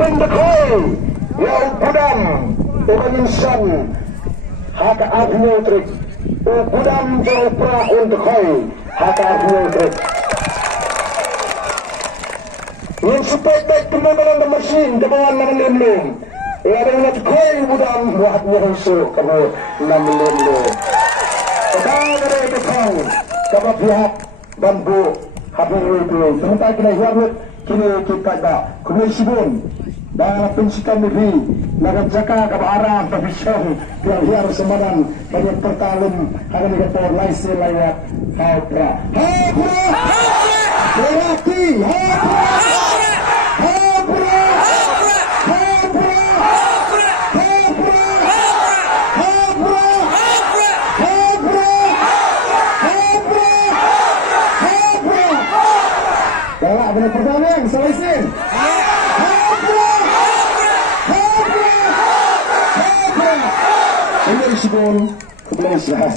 bendekoi yang budam ubanginsan haka abnyotrik budam jauh pra undekoi haka abnyotrik yang supaya kemampuan mesin kemauan menelum ada yang koi budam buat nyusul kamu menelum sekarang dari dekau kamu pihak bambu habis itu sementara kita hidup kini kita dah komisibun dan pensikan lebih naga jaka kabarang profesion yang harus semadan banyak pertalun akan dikatakan lain lewat hapra berarti benar pertama yang selesai. Ini disebut kebenaran sahas